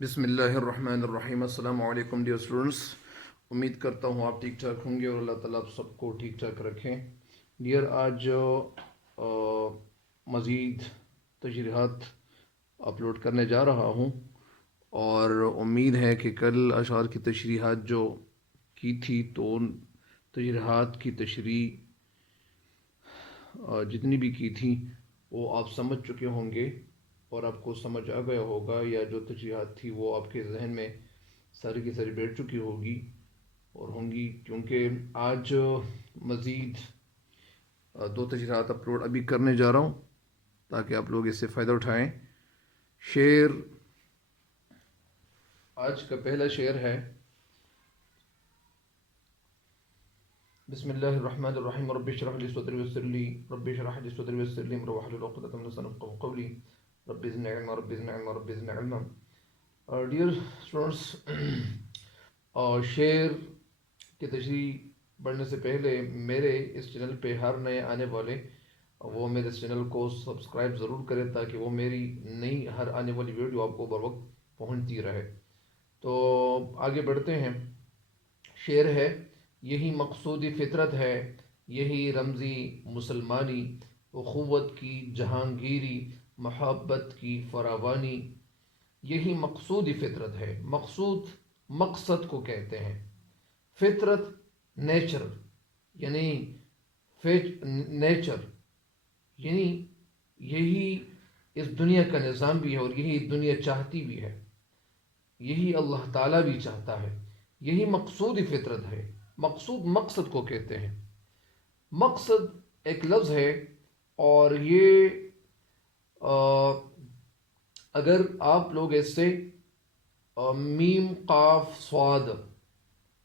بسم اللہ الرحمن الرحیم۔ السلام علیکم ڈیئر اسٹوڈنٹس، امید کرتا ہوں آپ ٹھیک ٹھاک ہوں گے اور اللہ تعالیٰ آپ سب کو ٹھیک ٹھاک رکھیں۔ ڈیئر آج مزید تشریحات اپلوڈ کرنے جا رہا ہوں اور امید ہے کہ کل اشعار کی تشریحات جو کی تھی تو ان تشریحات کی تشریح جتنی بھی کی تھی وہ آپ سمجھ چکے ہوں گے اور آپ کو سمجھ آ گیا ہوگا، یا جو تشریحات تھی وہ آپ کے ذہن میں ساری کی ساری بیٹھ چکی ہوگی اور ہوں گی، کیونکہ آج مزید دو تشریحات اپلوڈ ابھی کرنے جا رہا ہوں تاکہ آپ لوگ اس سے فائدہ اٹھائیں۔ شعر، آج کا پہلا شعر ہے: بسم اللہ الرحمن الرحیم، رب اشرح لی صدری ویسر لی رب اشرح لی صدری ویسر لی امری واحلل عقدۃ من لسانی یفقهوا قولی رب زدنی علما رب زدنی علما رب زدنی علما۔ ڈیئر اسٹوڈنٹس، شعر کی تشریح بڑھنے سے پہلے میرے اس چینل پہ ہر نئے آنے والے وہ میرے اس چینل کو سبسکرائب ضرور کریں تاکہ وہ میری نئی ہر آنے والی ویڈیو آپ کو بر وقت پہنچتی رہے۔ تو آگے بڑھتے ہیں۔ شعر ہے: یہی مقصودی فطرت ہے، یہی رمزی مسلمانی، اخوت کی جہانگیری، محبت کی فراوانی۔ یہی مقصودی فطرت ہے، مقصود مقصد کو کہتے ہیں، فطرت نیچر، یعنی نیچر یعنی یہی اس دنیا کا نظام بھی ہے اور یہی دنیا چاہتی بھی ہے، یہی اللہ تعالیٰ بھی چاہتا ہے۔ یہی مقصودی فطرت ہے، مقصود مقصد کو کہتے ہیں۔ مقصد ایک لفظ ہے اور یہ اگر آپ لوگ اس سے میم قاف صاد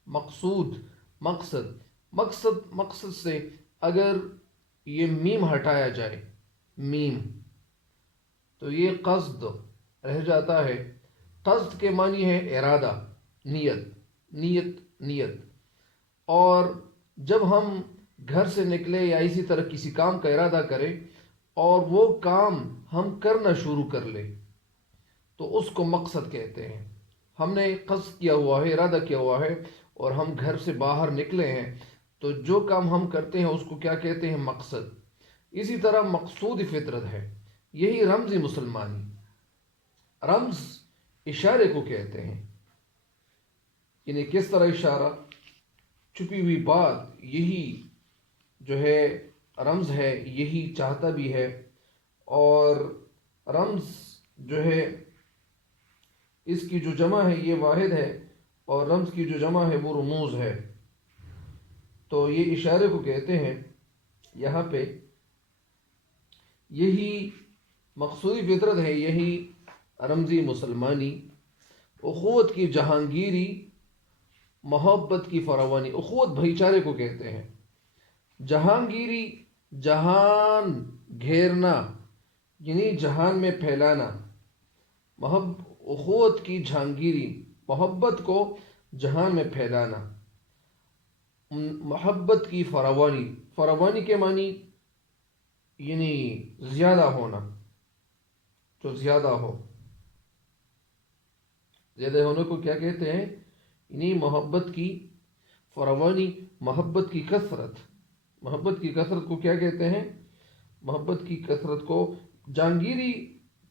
مقصود مقصد مقصد سے اگر یہ میم ہٹایا جائے، میم، تو یہ قصد رہ جاتا ہے۔ قصد کے معنی ہے ارادہ، نیت نیت نیت۔ اور جب ہم گھر سے نکلے یا اسی طرح کسی کام کا ارادہ کریں اور وہ کام ہم کرنا شروع کر لیں تو اس کو مقصد کہتے ہیں۔ ہم نے قصد کیا ہوا ہے، ارادہ کیا ہوا ہے اور ہم گھر سے باہر نکلے ہیں تو جو کام ہم کرتے ہیں اس کو کیا کہتے ہیں؟ مقصد۔ اسی طرح مقصود فطرت ہے، یہی رمزی مسلمانی۔ رمز اشارے کو کہتے ہیں، یعنی کس طرح اشارہ؟ چھپی ہوئی بات، یہی جو ہے رمز ہے، یہی چاہتا بھی ہے۔ اور رمز جو ہے اس کی جو جمع ہے یہ واحد ہے اور رمز کی جو جمع ہے وہ رموز ہے، تو یہ اشارے کو کہتے ہیں۔ یہاں پہ یہی مقصودی فطرت ہے، یہی رمزی مسلمانی، اخوت کی جہانگیری، محبت کی فراوانی۔ اخوت بھائی چارے کو کہتے ہیں۔ جہانگیری، جہان گھیرنا یعنی جہان میں پھیلانا۔ اخوت کی جہانگیری، محبت کو جہان میں پھیلانا۔ محبت کی فراوانی، فراوانی کے معنی یعنی زیادہ ہونا، جو زیادہ ہو۔ زیادہ ہونے کو کیا کہتے ہیں؟ یعنی محبت کی فراوانی، محبت کی کثرت۔ محبت کی کثرت کو کیا کہتے ہیں؟ محبت کی کثرت کو جہانگیری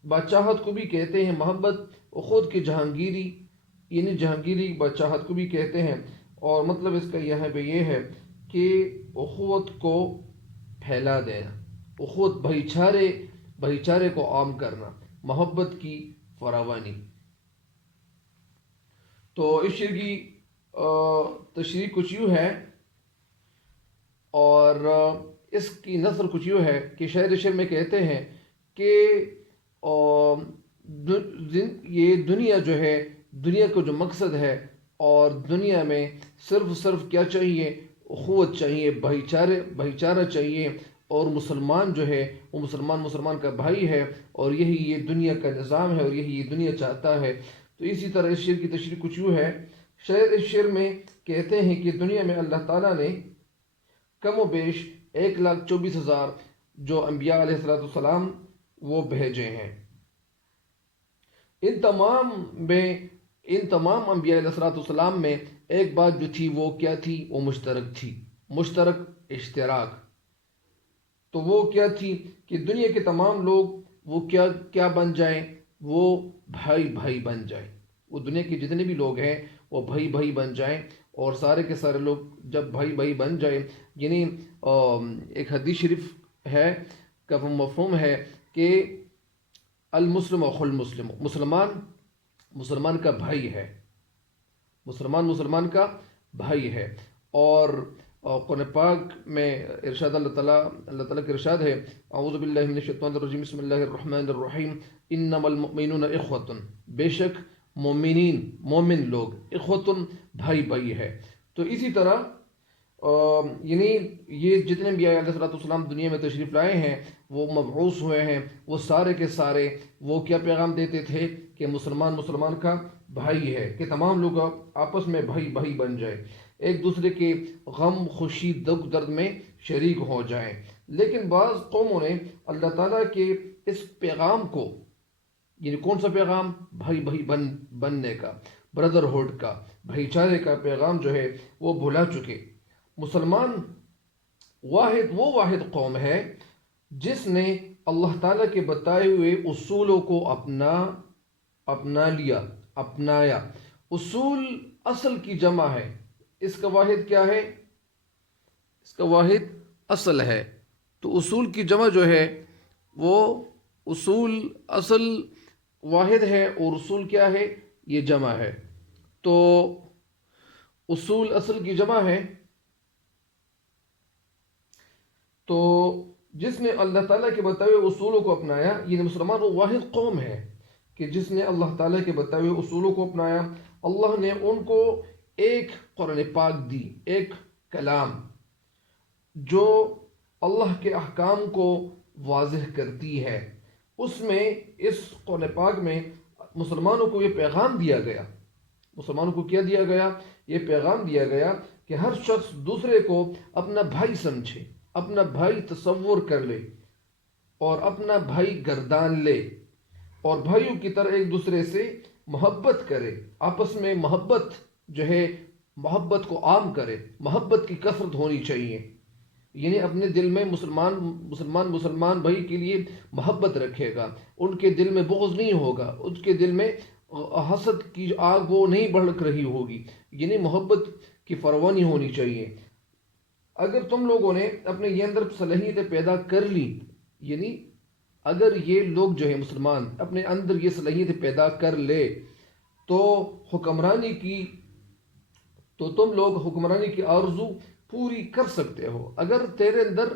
بادشاہت کو بھی کہتے ہیں۔ محبت اخوت کی جہانگیری یعنی جہانگیری بادشاہت کو بھی کہتے ہیں۔ اور مطلب اس کا یہاں پہ یہ ہے کہ اخوت کو پھیلا دینا، اخوت بھائی چارے کو عام کرنا، محبت کی فراوانی۔ تو اس شعر کی تشریح کچھ یوں ہے اور اس کی نثر کچھ یوں ہے کہ شعر میں کہتے ہیں کہ یہ دنیا جو ہے، دنیا کا جو مقصد ہے، اور دنیا میں صرف کیا چاہیے؟ اخوت چاہیے، بھائی چارہ چاہیے، اور مسلمان جو ہے وہ مسلمان کا بھائی ہے، اور یہی یہ دنیا کا نظام ہے اور یہی یہ دنیا چاہتا ہے۔ تو اسی طرح اس شعر کی تشریح کچھ یوں ہے۔ اس شعر میں کہتے ہیں کہ دنیا میں اللہ تعالیٰ نے کم و بیش 1,24,000 جو انبیاء علیہ السلام وہ بھیجے ہیں، ان تمام میں ان تمام انبیاء علیہ الصلوۃ والسلام میں ایک بات جو تھی وہ کیا تھی؟ وہ مشترک تھی، مشترک اشتراک۔ تو وہ کیا تھی کہ دنیا کے تمام لوگ وہ کیا کیا بن جائیں؟ وہ بھائی بھائی بن جائیں۔ وہ دنیا کے جتنے بھی لوگ ہیں وہ بھائی بھائی بن جائیں، اور سارے کے سارے لوگ جب بھائی بھائی بن جائیں، یعنی ایک حدیث شریف ہے کا وہ مفہوم ہے کہ المسلم اخو المسلم، مسلمان مسلمان کا بھائی ہے، مسلمان مسلمان کا بھائی ہے۔ اور قرآن پاک میں ارشاد اللہ تعالیٰ کے ارشاد ہے، اعوذ باللہ من الشیطان الرجیم، بسم اللہ الرحمن الرحیم، انما المؤمنون اخوۃ، بے شک مومن لوگ اخوۃ، بھائی بھائی ہے۔ تو اسی طرح یعنی یہ جتنے بھی علیہ الصلوۃ والسلام دنیا میں تشریف لائے ہیں، وہ مبعوث ہوئے ہیں، وہ سارے کے سارے وہ کیا پیغام دیتے تھے کہ مسلمان مسلمان کا بھائی ہے، کہ تمام لوگ آپس میں بھائی بھائی بن جائیں، ایک دوسرے کے غم خوشی دکھ درد میں شریک ہو جائیں۔ لیکن بعض قوموں نے اللہ تعالیٰ کے اس پیغام کو، یعنی کون سا پیغام؟ بھائی بھائی بننے کا، بردرہڈ کا، بھائی چارے کا پیغام جو ہے وہ بھلا چکے۔ مسلمان واحد قوم ہے جس نے اللہ تعالیٰ کے بتائے ہوئے اصولوں کو اپنایا۔ اصول اصل کی جمع ہے، اس کا واحد کیا ہے؟ اس کا واحد اصل ہے۔ تو اصول کی جمع جو ہے وہ اصول، اصل واحد ہے، اور اصول کیا ہے؟ یہ جمع ہے۔ تو اصول اصل کی جمع ہے۔ تو جس نے اللہ تعالیٰ کے بتائے ہوئے اصولوں کو اپنایا، یہ مسلمان وہ واحد قوم ہے کہ جس نے اللہ تعالیٰ کے بتائے ہوئے اصولوں کو اپنایا۔ اللہ نے ان کو ایک قرآن پاک دی، ایک کلام جو اللہ کے احکام کو واضح کرتی ہے۔ اس میں، اس قرآن پاک میں مسلمانوں کو یہ پیغام دیا گیا، مسلمانوں کو کیا دیا گیا؟ یہ پیغام دیا گیا کہ ہر شخص دوسرے کو اپنا بھائی سمجھے، اپنا بھائی تصور کر لے، اور اپنا بھائی گردان لے، اور بھائیوں کی طرح ایک دوسرے سے محبت کرے، آپس میں محبت جو ہے، محبت کو عام کرے، محبت کی کثرت ہونی چاہیے۔ یعنی اپنے دل میں مسلمان بھائی کے لیے محبت رکھے گا، ان کے دل میں بغض نہیں ہوگا، ان کے دل میں حسد کی آگ وہ نہیں بھڑک رہی ہوگی، یعنی محبت کی فروانی ہونی چاہیے۔ اگر تم لوگوں نے اپنے یہ اندر صلاحیتیں پیدا کر لی، یعنی اگر یہ لوگ جو ہے مسلمان اپنے اندر یہ صلاحیتیں پیدا کر لے، تو حکمرانی کی تو تم لوگ حکمرانی کی آرزو پوری کر سکتے ہو۔ اگر تیرے اندر،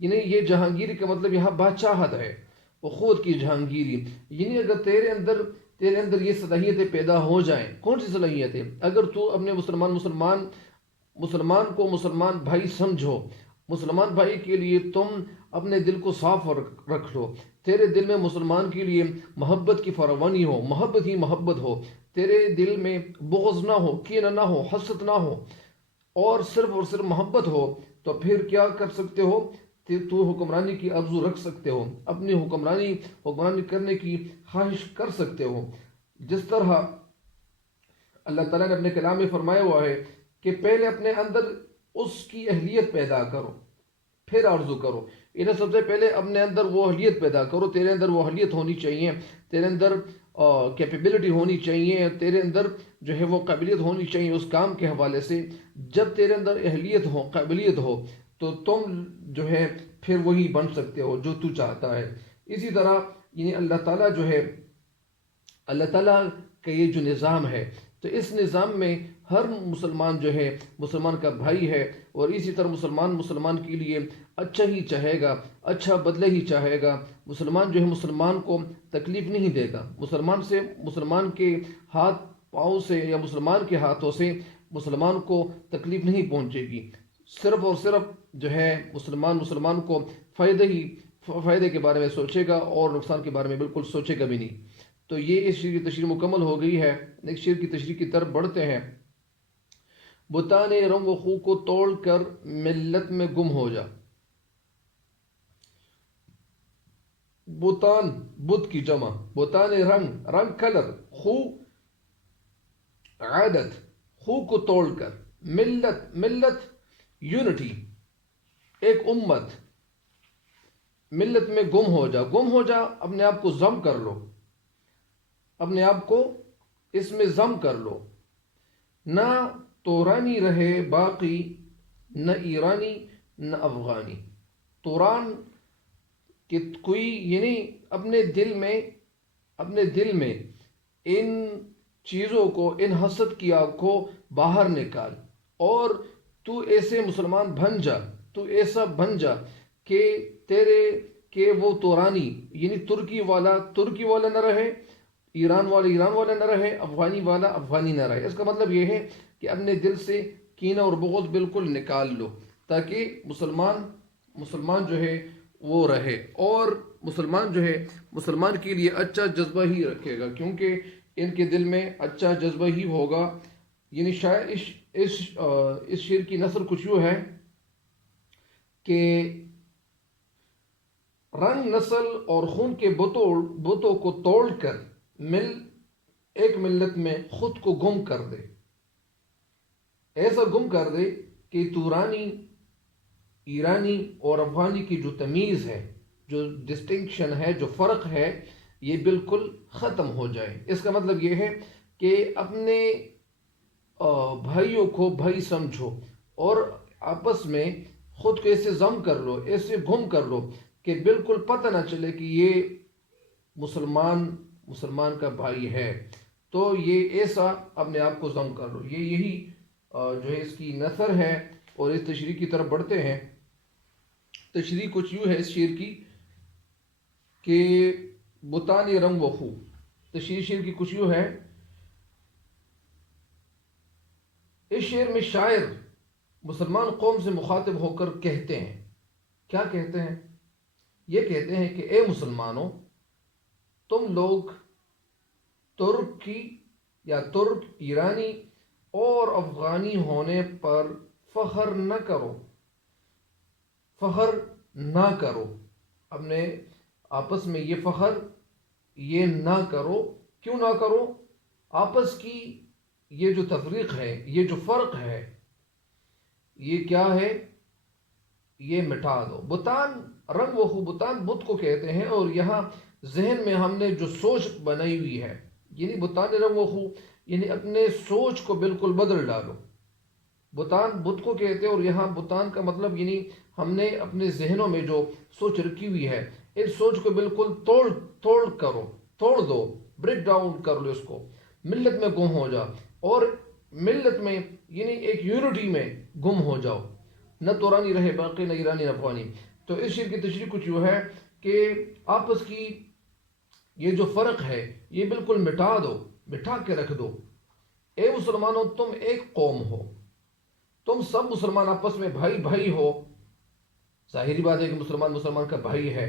یعنی یہ جہانگیری کا مطلب یہاں بادشاہت ہے، وہ خود کی جہانگیری، یعنی اگر تیرے اندر یہ صلاحیتیں پیدا ہو جائیں۔ کون سی صلاحیتیں؟ اگر تو اپنے مسلمان کو مسلمان بھائی سمجھو، مسلمان بھائی کے لیے تم اپنے دل کو صاف رکھ لو، تیرے دل میں مسلمان کے لیے محبت کی فراوانی ہو، محبت ہی محبت ہو، تیرے دل میں بغض نہ ہو، کینہ نہ ہو، حسد نہ ہو، اور صرف محبت ہو، تو پھر کیا کر سکتے ہو؟ تو حکمرانی کی آرزو رکھ سکتے ہو، اپنی حکمرانی کرنے کی خواہش کر سکتے ہو۔ جس طرح اللہ تعالیٰ نے اپنے کلام میں فرمایا ہوا ہے کہ پہلے اپنے اندر اس کی اہلیت پیدا کرو، پھر آرزو کرو۔ انہیں سب سے پہلے اپنے اندر وہ اہلیت پیدا کرو، تیرے اندر وہ اہلیت ہونی چاہیے، تیرے اندر کیپیبلٹی ہونی چاہیے، تیرے اندر جو ہے وہ قابلیت ہونی چاہیے اس کام کے حوالے سے۔ جب تیرے اندر اہلیت ہو، قابلیت ہو، تو تم جو ہے پھر وہی بن سکتے ہو جو تو چاہتا ہے۔ اسی طرح یعنی اللہ تعالیٰ کا یہ جو نظام ہے، تو اس نظام میں ہر مسلمان جو ہے مسلمان کا بھائی ہے، اور اسی طرح مسلمان کے لیے اچھا ہی چاہے گا، اچھا بدلہ ہی چاہے گا۔ مسلمان جو ہے مسلمان کو تکلیف نہیں دے گا، مسلمان کے ہاتھ پاؤں سے یا مسلمان کے ہاتھوں سے مسلمان کو تکلیف نہیں پہنچے گی۔ صرف اور صرف جو ہے مسلمان کو فائدے کے بارے میں سوچے گا، اور نقصان کے بارے میں بالکل سوچے گا بھی نہیں۔ تو یہ اس شعر کی تشریح مکمل ہو گئی ہے۔ نیکسٹ شعر کی تشریح کی طرف بڑھتے ہیں۔ بتانے رنگ و خو کو توڑ کر ملت میں گم ہو جا، بوتان بت کی جمع، بوتان رنگ، رنگ کلر، خو عادت، خو کو توڑ کر، ملت ملت یونٹی، ایک امت، ملت میں گم ہو جا، گم ہو جا اپنے آپ کو ضم کر لو، اپنے آپ کو اس میں ضم کر لو، نہ تورانی رہے باقی، نہ ایرانی نہ افغانی، توران کہ کوئی یعنی اپنے دل میں ان چیزوں کو، ان حسد کی آگ کو باہر نکال، اور تو ایسے مسلمان بن جا، تو ایسا بن جا کہ تیرے کہ وہ تورانی یعنی ترکی والا نہ رہے، ایران والا نہ رہے، افغانی والا افغانی نہ رہے۔ اس کا مطلب یہ ہے کہ اپنے دل سے کینہ اور بغض بالکل نکال لو، تاکہ مسلمان جو ہے وہ رہے، اور مسلمان جو ہے مسلمان کے لیے اچھا جذبہ ہی رکھے گا، کیونکہ ان کے دل میں اچھا جذبہ ہی ہوگا۔ یعنی شاید اس شعر کی نثر کچھ یوں ہے کہ رنگ نسل اور خون کے بتوں کو توڑ کر ایک ملت میں خود کو گم کر دے، ایسا گم کر دے کہ تورانی، ایرانی اور افغانی کی جو تمیز ہے، جو ڈسٹنکشن ہے، جو فرق ہے، یہ بالکل ختم ہو جائے۔ اس کا مطلب یہ ہے کہ اپنے بھائیوں کو بھائی سمجھو، اور آپس میں خود کو ایسے ضم کر لو، ایسے گم کر لو کہ بالکل پتہ نہ چلے کہ یہ مسلمان کا بھائی ہے۔ تو یہ ایسا اپنے آپ کو ضم کر لو، یہی جو ہے اس کی نثر ہے۔ اور اس تشریح کی طرف بڑھتے ہیں۔ تشریح کچھ یوں ہے اس شعر کی کہ بتان رنگ و خو، تشریح شعر کی کچھ یوں ہے۔ اس شعر میں شاعر مسلمان قوم سے مخاطب ہو کر کہتے ہیں، کیا کہتے ہیں؟ یہ کہتے ہیں کہ اے مسلمانوں، تم لوگ ترکی یا ترک، ایرانی اور افغانی ہونے پر فخر نہ کرو، فخر نہ کرو، اپنے آپس میں یہ فخر یہ نہ کرو۔ کیوں نہ کرو؟ آپس کی یہ جو تفریق ہے، یہ جو فرق ہے، یہ کیا ہے؟ یہ مٹا دو۔ بتان رنگ و خو، بتان بت کو کہتے ہیں، اور یہاں ذہن میں ہم نے جو سوچ بنائی ہوئی ہے، یعنی بتان رنگ و خو یعنی اپنے سوچ کو بالکل بدل ڈالو۔ بتان بت کو کہتے ہیں، اور یہاں بتان کا مطلب یعنی ہم نے اپنے ذہنوں میں جو سوچ رکھی ہوئی ہے، اس سوچ کو بالکل توڑ دو، بریک ڈاؤن کر لو اس کو، ملت میں گم ہو جا، اور ملت میں یعنی ایک یونٹی میں گم ہو جاؤ، نہ تورانی رہے باقی، نہ ایرانی نہ افغانی۔ تو اس شعر کی تشریح کچھ یوں ہے کہ آپس کی یہ جو فرق ہے یہ بالکل مٹا کے رکھ دو۔ اے مسلمانوں، تم ایک قوم ہو، تم سب مسلمان آپس میں بھائی بھائی ہو۔ ظاہری بات ہے کہ مسلمان کا بھائی ہے۔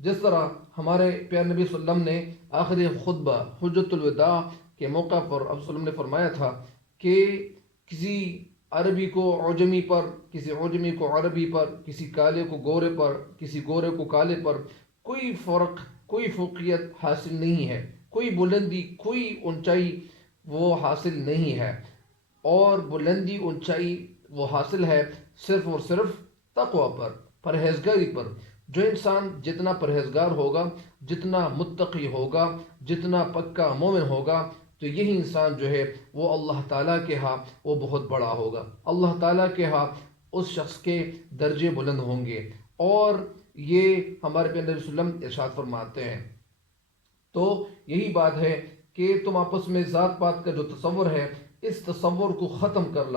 جس طرح ہمارے پیارے نبی صلی اللہ علیہ وسلم نے آخری خطبہ حجۃ الوداع کے موقع پر آپ صلی اللہ علیہ وسلم نے فرمایا تھا کہ کسی عربی کو عجمی پر، کسی عجمی کو عربی پر، کسی کالے کو گورے پر، کسی گورے کو کالے پر کوئی فرق، کوئی فوقیت حاصل نہیں ہے، کوئی بلندی، کوئی اونچائی وہ حاصل نہیں ہے، اور بلندی اونچائی وہ حاصل ہے صرف اور صرف تقوی پر، پرہیزگاری پر۔ جو انسان جتنا پرہیزگار ہوگا، جتنا متقی ہوگا، جتنا پکا مومن ہوگا، تو یہی انسان جو ہے وہ اللہ تعالیٰ کے ہاں وہ بہت بڑا ہوگا، اللہ تعالیٰ کے ہاں اس شخص کے درجے بلند ہوں گے۔ اور یہ ہمارے پیارے نبی صلی اللہ علیہ وسلم ارشاد فرماتے ہیں۔ تو یہی بات ہے کہ تم آپس میں ذات پات کا جو تصور ہے، اس تصور کو ختم کر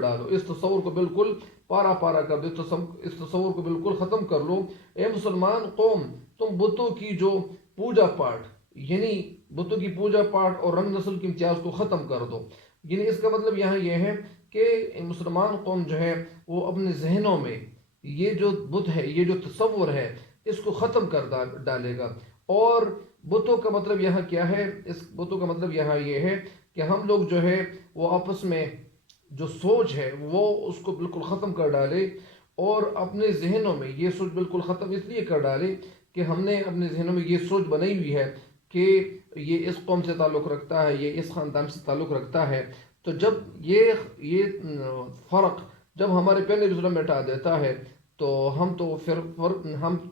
ڈالو، اس تصور کو بالکل پارا کر دو، اس تصور کو بالکل ختم کر لو۔ اے مسلمان قوم، تم بتوں کی جو پوجا پاٹ، یعنی بتوں کی پوجا پاٹ اور رنگ نسل کے امتیاز کو ختم کر دو۔ یعنی اس کا مطلب یہاں یہ ہے کہ مسلمان قوم جو ہے وہ اپنے ذہنوں میں یہ جو بت ہے، یہ جو تصور ہے، اس کو ختم کر ڈالے گا۔ اور بتوں کا مطلب یہاں کیا ہے؟ اس بتوں کا مطلب یہاں یہ ہے کہ ہم لوگ جو ہے وہ آپس میں جو سوچ ہے وہ اس کو بالکل ختم کر ڈالے، اور اپنے ذہنوں میں یہ سوچ بالکل ختم اس لیے کر ڈالے کہ ہم نے اپنے ذہنوں میں یہ سوچ بنائی ہوئی ہے کہ یہ اس قوم سے تعلق رکھتا ہے، یہ اس خاندان سے تعلق رکھتا ہے۔ تو جب یہ فرق جب ہمارے پہلے وسلم مٹا دیتا ہے تو ہم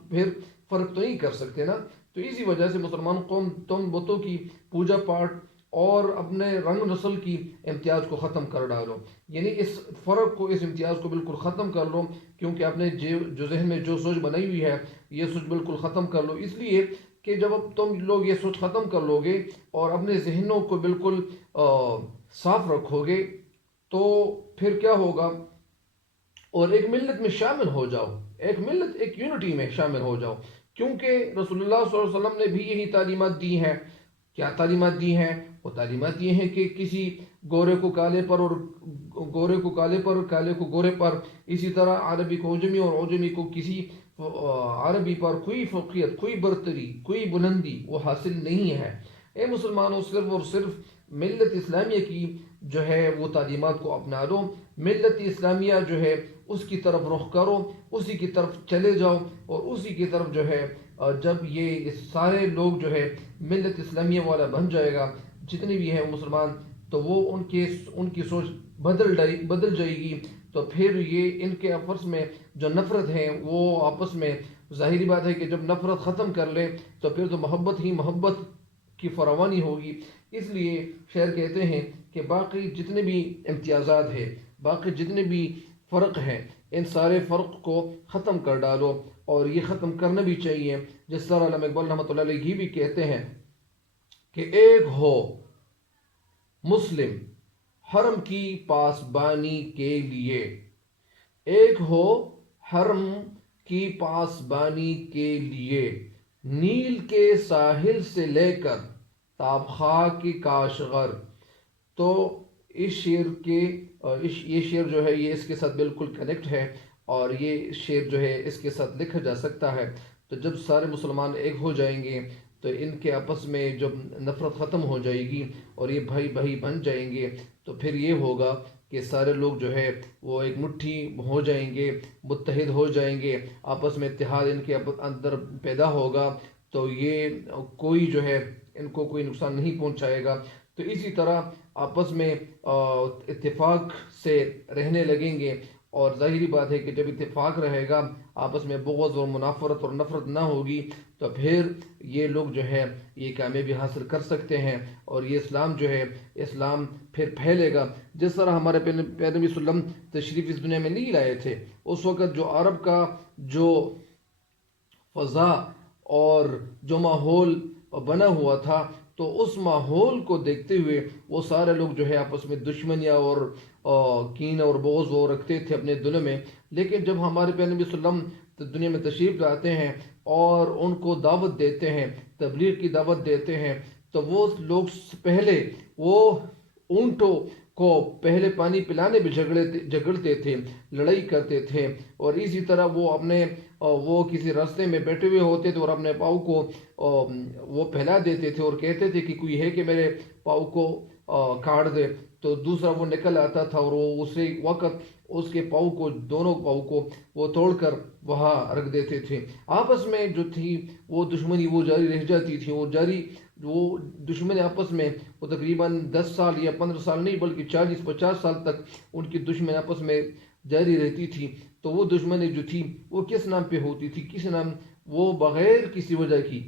پھر فرق تو نہیں کر سکتے نا۔ تو اسی وجہ سے مسلمان قوم تم بتوں کی پوجا پاٹ اور اپنے رنگ نسل کی امتیاز کو ختم کر ڈالو، یعنی اس فرق کو، اس امتیاز کو بالکل ختم کر لو، کیونکہ اپنے جو ذہن میں جو سوچ بنائی ہوئی ہے یہ سوچ بالکل ختم کر لو۔ اس لیے کہ جب اب تم لوگ یہ سوچ ختم کر لو گے اور اپنے ذہنوں کو بالکل صاف رکھو گے تو پھر کیا ہوگا، اور ایک ملت میں شامل ہو جاؤ، ایک ملت، ایک یونٹی میں شامل ہو جاؤ، کیونکہ رسول اللہ صلی اللہ علیہ وسلم نے بھی یہی تعلیمات دی ہیں۔ کیا تعلیمات دی ہیں؟ وہ تعلیمات یہ ہیں کہ کسی گورے کو کالے پر اور گورے کو کالے پر، کالے کو گورے پر، اسی طرح عربی کو عجمی اور عجمی کو کسی عربی پر کوئی فوقیت، کوئی برتری، کوئی بلندی وہ حاصل نہیں ہے۔ اے مسلمانوں، صرف اور صرف ملت اسلامیہ کی جو ہے وہ تعلیمات کو اپنا لو، ملت اسلامیہ جو ہے اس کی طرف رخ کرو، اسی کی طرف چلے جاؤ، اور اسی کی طرف جو ہے جب یہ سارے لوگ جو ہے ملت اسلامیہ والا بن جائے گا، جتنے بھی ہیں مسلمان، تو وہ ان کی سوچ بدل جائے گی، تو پھر یہ ان کے آپس میں جو نفرت ہے وہ آپس میں، ظاہری بات ہے کہ جب نفرت ختم کر لے تو پھر تو محبت ہی محبت کی فراوانی ہوگی۔ اس لیے شعر کہتے ہیں کہ باقی جتنے بھی امتیازات ہیں، باقی جتنے بھی فرق ہیں، ان سارے فرق کو ختم کر ڈالو، اور یہ ختم کرنا بھی چاہیے۔ جس طرح علامہ اقبال رحمۃ اللہ علیہ بھی کہتے ہیں کہ ایک ہو مسلم حرم کی پاسبانی کے لیے، ایک ہو حرم کی پاسبانی کے لیے، نیل کے ساحل سے لے کر تاب خاک کی کاشغر۔ تو اس شعر کے یہ شعر جو ہے یہ اس کے ساتھ بالکل کنیکٹ ہے، اور یہ شعر جو ہے اس کے ساتھ لکھا جا سکتا ہے۔ تو جب سارے مسلمان ایک ہو جائیں گے تو ان کے آپس میں جب نفرت ختم ہو جائے گی اور یہ بھائی بھائی بن جائیں گے، تو پھر یہ ہوگا کہ سارے لوگ جو ہے وہ ایک مٹھی ہو جائیں گے، متحد ہو جائیں گے، آپس میں اتحاد ان کے اندر پیدا ہوگا، تو یہ کوئی جو ہے ان کو کوئی نقصان نہیں پہنچائے گا۔ تو اسی طرح آپس میں اتفاق سے رہنے لگیں گے، اور ظاہری بات ہے کہ جب اتفاق رہے گا، آپس میں بغض اور منافرت اور نفرت نہ ہوگی، تو پھر یہ لوگ جو ہے یہ کامیابی حاصل کر سکتے ہیں، اور یہ اسلام جو ہے اسلام پھر پھیلے گا۔ جس طرح ہمارے پیغمبر صلی اللہ علیہ وسلم تشریف اس دنیا میں نہیں لائے تھے، اس وقت جو عرب کا جو فضا اور جو ماحول بنا ہوا تھا، تو اس ماحول کو دیکھتے ہوئے وہ سارے لوگ جو ہے آپس میں دشمنیاں اور کین اور بغض وہ رکھتے تھے اپنے دلوں میں۔ لیکن جب ہمارے پیغمبر صلی اللہ علیہ وسلم دنیا میں تشریف لاتے ہیں اور ان کو دعوت دیتے ہیں، تبلیغ کی دعوت دیتے ہیں، تو وہ لوگ پہلے وہ اونٹوں کو پہلے پانی پلانے بھی جھگڑتے تھے، لڑائی کرتے تھے، اور اسی طرح وہ اپنے وہ کسی راستے میں بیٹھے ہوئے ہوتے تھے اور اپنے پاؤں کو وہ پھیلا دیتے تھے اور کہتے تھے کہ کوئی ہے کہ میرے پاؤں کو کاٹ دے، تو دوسرا وہ نکل آتا تھا اور وہ اسی وقت اس کے پاؤں کو، دونوں پاؤں کو وہ توڑ کر وہاں رکھ دیتے تھے۔ آپس میں جو تھی وہ دشمنی وہ جاری رہ جاتی تھی، وہ دشمنی آپس میں وہ تقریباً 10 سال یا 15 سال نہیں بلکہ 40-50 سال تک ان کی دشمنی آپس میں جاری رہتی تھی۔ تو وہ دشمنی جو تھی وہ کس نام پہ ہوتی تھی؟ کس نام؟ وہ بغیر کسی وجہ کی،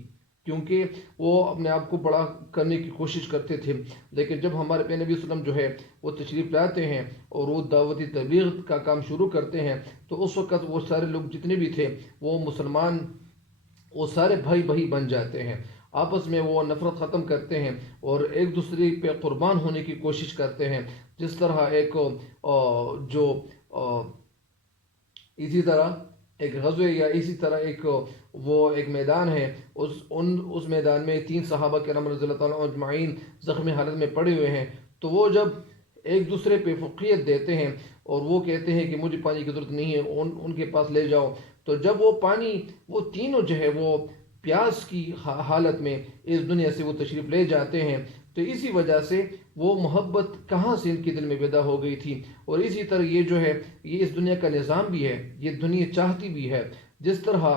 کیونکہ وہ اپنے آپ کو بڑا کرنے کی کوشش کرتے تھے۔ لیکن جب ہمارے پہ نبی وسلم جو ہے وہ تشریف لاتے ہیں اور وہ دعوتی تبلیغ کا کام شروع کرتے ہیں، تو اس وقت وہ سارے لوگ جتنے بھی تھے وہ مسلمان، وہ سارے بھائی بھائی بن جاتے ہیں، آپس میں وہ نفرت ختم کرتے ہیں اور ایک دوسرے پہ قربان ہونے کی کوشش کرتے ہیں۔ جس طرح ایک جو اسی طرح ایک غزوے یا اسی طرح ایک میدان ہے، اس میدان میں 3 صحابہ کرام رضی اللہ تعالیٰ اجمعین زخمی حالت میں پڑے ہوئے ہیں، تو وہ جب ایک دوسرے پہ فوقیت دیتے ہیں اور وہ کہتے ہیں کہ مجھے پانی کی ضرورت نہیں ہے، ان کے پاس لے جاؤ، تو جب وہ پانی وہ تینوں جو ہے وہ پیاس کی حالت میں اس دنیا سے وہ تشریف لے جاتے ہیں، تو اسی وجہ سے وہ محبت کہاں سے ان کے دل میں پیدا ہو گئی تھی۔ اور اسی طرح یہ جو ہے یہ اس دنیا کا نظام بھی ہے، یہ دنیا چاہتی بھی ہے جس طرح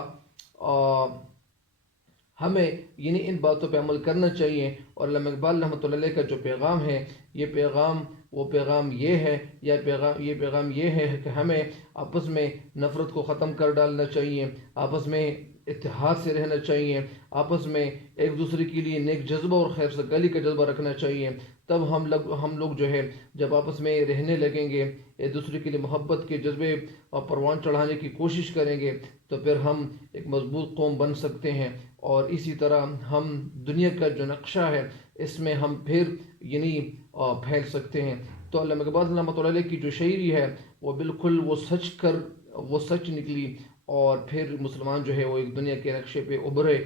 ہمیں یعنی ان باتوں پہ عمل کرنا چاہیے۔ اور علامہ اقبال رحمۃ اللہ علیہ کا جو پیغام ہے، یہ پیغام وہ پیغام یہ ہے، یہ پیغام یہ ہے کہ ہمیں آپس میں نفرت کو ختم کر ڈالنا چاہیے، آپس میں اتحاد سے رہنا چاہیے، آپس میں ایک دوسرے کے لیے نیک جذبہ اور خیر سگالی کا جذبہ رکھنا چاہیے۔ تب ہم لوگ جو ہے جب آپس میں رہنے لگیں گے، ایک دوسرے کے لیے محبت کے جذبے اور پروان چڑھانے کی کوشش کریں گے، تو پھر ہم ایک مضبوط قوم بن سکتے ہیں۔ اور اسی طرح ہم دنیا کا جو نقشہ ہے اس میں ہم پھر یعنی پھیل سکتے ہیں۔ تو علامہ اقبال رحمۃ اللہ علیہ کی جو شاعری ہے وہ بالکل وہ سچ نکلی، اور پھر مسلمان جو ہے وہ ایک دنیا کے نقشے پہ ابھرے۔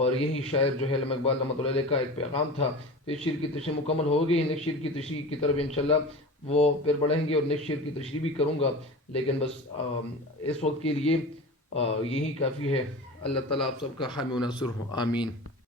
اور یہی شاعر جو ہے علامہ اقبال رحمۃ اللہ علیہ کا ایک پیغام تھا۔ تو اس شعر کی تشریح مکمل ہو گئی، نیکسٹ شعر کی تشریح کی طرف انشاءاللہ وہ پھر بڑھیں گے، اور نیکسٹ شعر کی تشریح بھی کروں گا، لیکن بس اس وقت کے لیے یہی کافی ہے۔ اللہ تعالیٰ آپ سب کا حامی و ناصر ہو، آمین۔